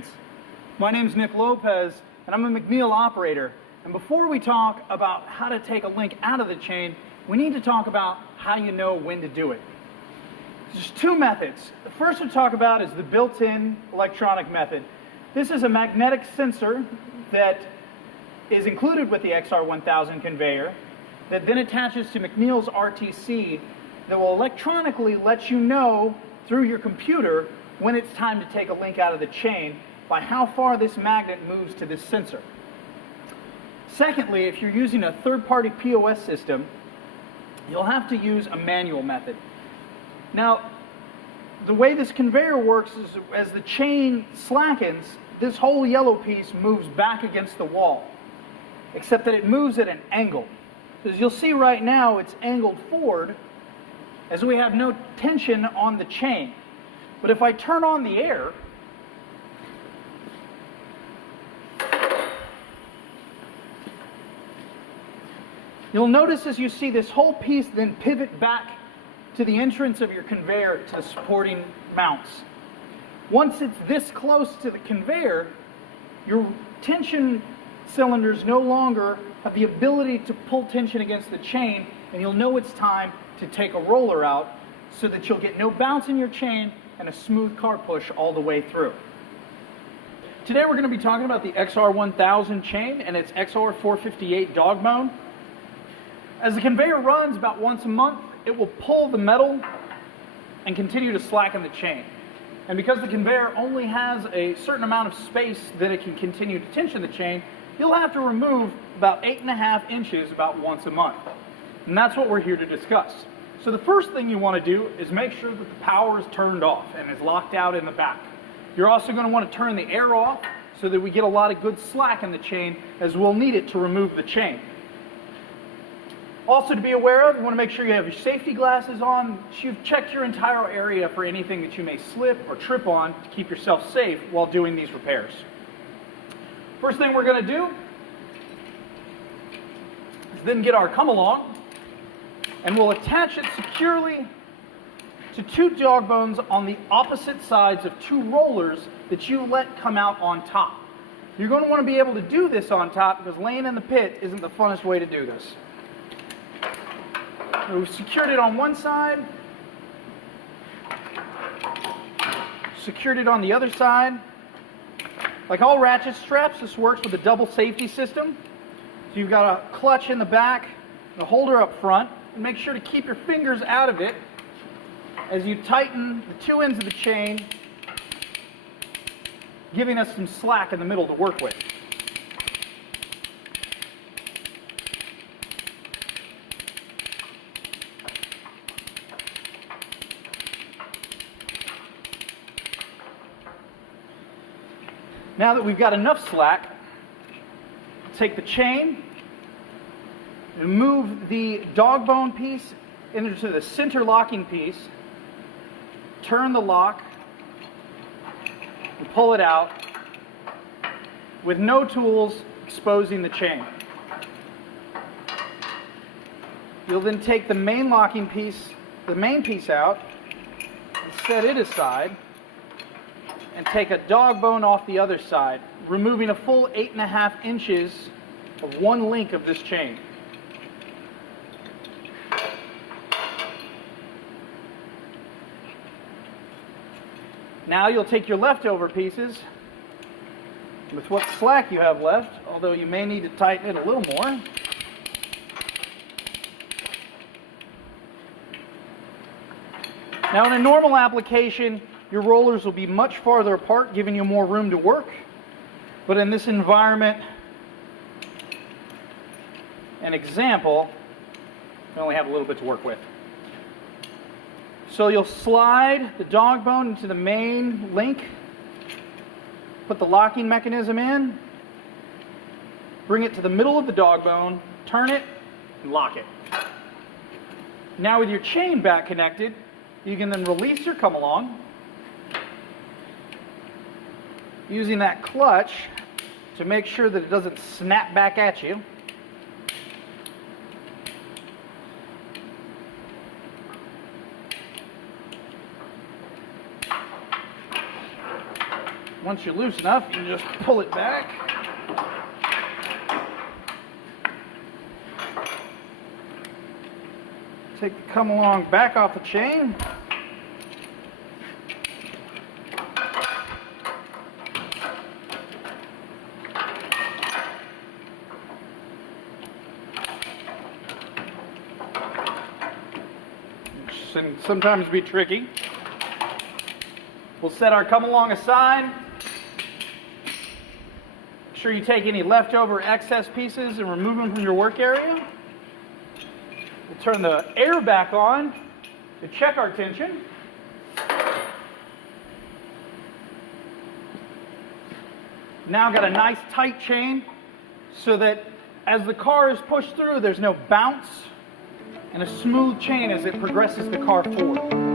audience. My name is Nick Lopez, and I'm a MacNeil operator. And before we talk about how to take a link out of the chain, we need to talk about how you know when to do it. There's two methods. The first to talk about is the built-in electronic method. This is a magnetic sensor that is included with the XR1000 conveyor that then attaches to MacNeil's RTC that will electronically let you know through your computer when it's time to take a link out of the chain by how far this magnet moves to this sensor. Secondly, if you're using a third-party POS system, you'll have to use a manual method. Now, the way this conveyor works is as the chain slackens, this whole yellow piece moves back against the wall, except that it moves at an angle. As you'll see right now, it's angled forward as we have no tension on the chain. But if I turn on the air, you'll notice as you see this whole piece then pivot back to the entrance of your conveyor to supporting mounts. Once it's this close to the conveyor, your tension cylinders no longer have the ability to pull tension against the chain, and you'll know it's time to take a roller out so that you'll get no bounce in your chain and a smooth car push all the way through. Today we're going to be talking about the XR1000 chain and its XR458 dog bone. As the conveyor runs about once a month, it will pull the metal and continue to slacken the chain. And because the conveyor only has a certain amount of space that it can continue to tension the chain, you'll have to remove about 8.5 inches about once a month. And that's what we're here to discuss. So the first thing you want to do is make sure that the power is turned off and is locked out in the back. You're also going to want to turn the air off so that we get a lot of good slack in the chain, as we'll need it to remove the chain. Also to be aware of, you want to make sure you have your safety glasses on, so you've checked your entire area for anything that you may slip or trip on to keep yourself safe while doing these repairs. First thing we're going to do is then get our come-along, and we'll attach it securely to two dog bones on the opposite sides of two rollers that you let come out on top. You're going to want to be able to do this on top because laying in the pit isn't the funnest way to do this. So we've secured it on one side, secured it on the other side. Like all ratchet straps, this works with a double safety system. So you've got a clutch in the back, the holder up front, and make sure to keep your fingers out of it as you tighten the two ends of the chain, giving us some slack in the middle to work with. Now that we've got enough slack, take the chain and move the dog bone piece into the center locking piece, turn the lock, and pull it out with no tools exposing the chain. You'll then take the main locking piece, the main piece out, and set it aside, and take a dog bone off the other side, removing a full 8.5 inches of one link of this chain. Now you'll take your leftover pieces with what slack you have left, although you may need to tighten it a little more. Now in a normal application, your rollers will be much farther apart, giving you more room to work. But in this environment, an example, we only have a little bit to work with. So you'll slide the dog bone into the main link, put the locking mechanism in, bring it to the middle of the dog bone, turn it, and lock it. Now with your chain back connected, you can then release your come-along using that clutch to make sure that it doesn't snap back at you. Once you're loose enough, you just pull it back. Take the come along back off the chain. Which can sometimes be tricky. We'll set our come along aside. Make sure you take any leftover excess pieces and remove them from your work area. We'll turn the air back on to check our tension. Now got a nice tight chain so that as the car is pushed through, there's no bounce, and a smooth chain as it progresses the car forward.